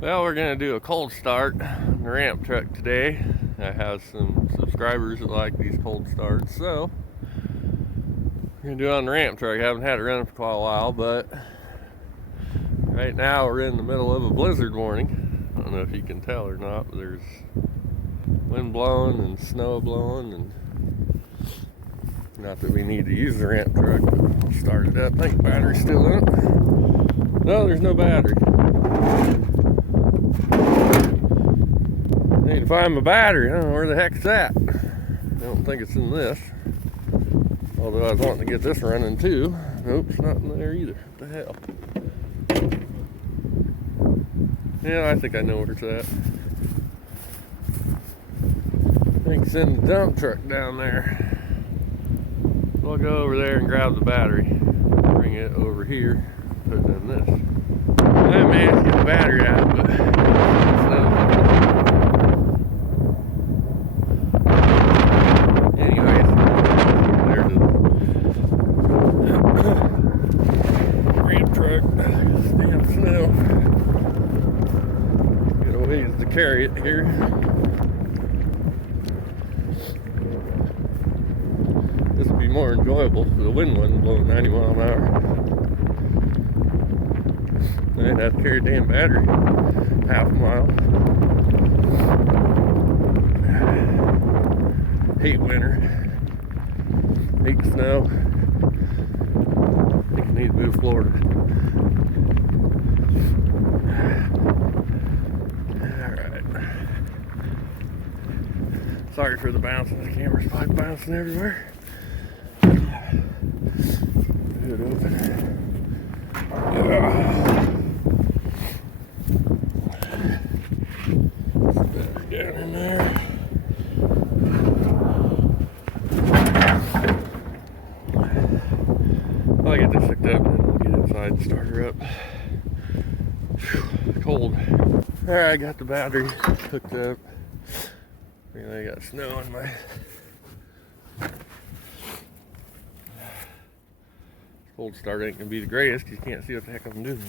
Well, we're going to do a cold start on the ramp truck today. I have some subscribers that like these cold starts, so we're going to do it on the ramp truck. I haven't had it running for quite a while, but right now we're in the middle of a blizzard warning. I don't know if you can tell or not, but there's wind blowing and snow blowing, and not that we need to use the ramp truck, but I'll start it up. I think the battery's still in it. No, there's no battery. I need to find my battery. I don't know where the heck it's at. I don't think it's in this. Although I was wanting to get this running too. Nope, it's not in there either. What the hell? Yeah, I think I know where it's at. I think it's in the dump truck down there. We'll go over there and grab the battery. Bring it over here. Put it in this. I managed to get the battery out, but anyways, there's the ramp truck. Damn snow. Got a ways to carry it here. This would be more enjoyable if the wind wasn't blowing 90 miles an hour. I'd have to carry a damn battery half a mile. Hate winter. Hate snow. I think I need to move Florida. Alright. Sorry for the bouncing. The camera's probably bouncing everywhere. Hood open. Down in there. I'll get this hooked up and then we'll get inside and start her up. Whew, cold. Alright, I got the battery hooked up. I got snow on my cold start. Ain't gonna be the greatest because you can't see what the heck I'm doing.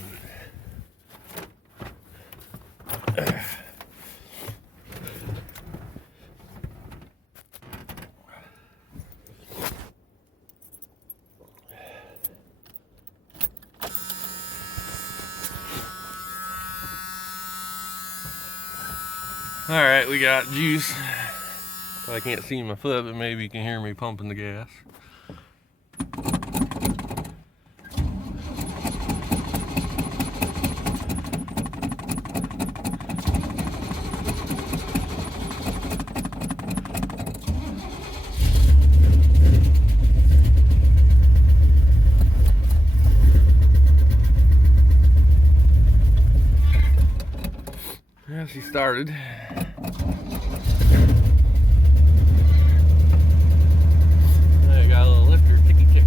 Alright, we got juice. I can't see my foot, but maybe you can hear me pumping the gas. Yeah, she started. I got a little lifter, ticky tick.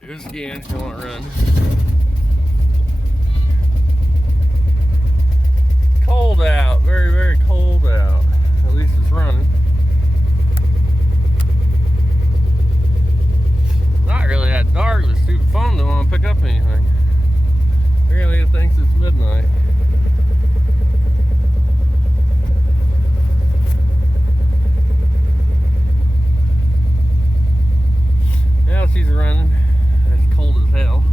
Do this again if you want to run. Cold out, very, very cold out. At least it's running. Not really that dark, but stupid phone don't want to pick up anything. Apparently it thinks it's midnight. Now she's running. It's cold as hell.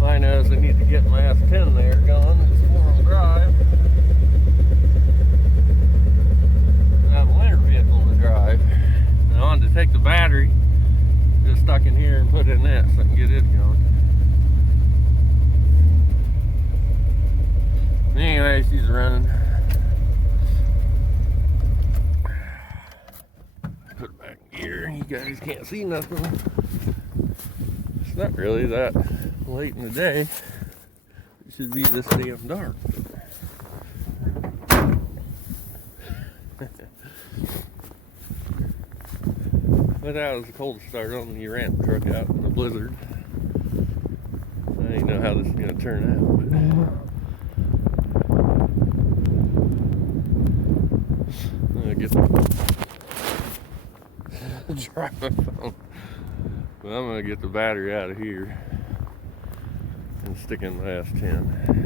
All I know is I need to get my S10 there going. It's four-wheel drive. I have a winter vehicle to drive. And I wanted to take the battery, just stuck in here and put it in that so I can get it going. Anyway, she's running. Put it back in gear. You guys can't see nothing. It's not really that late in the day. It should be this damn dark. But that was a cold start on the ramp truck out in the blizzard. I didn't know how this is going to turn out. But gonna get try my phone. But I'm gonna get the battery out of here and stick in the S10.